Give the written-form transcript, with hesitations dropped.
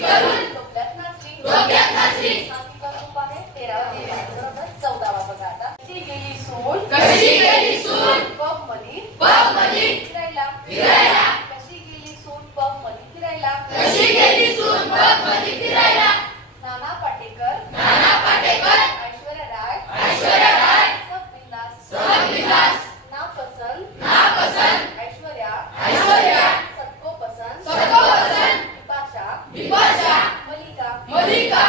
डोक्यात नाचली मातीचा रूप आहे 13वा दिवस बरोबर 14वा बघा आता कशी गेली सून पब मध्ये फिरायला कशी गेली सून पब मध्ये फिरायला नाना पाटेकर ऐश्वर्या राय सब बिंदास ना पसंद ऐश्वर्या सबको पसंद बिपाशा मलिका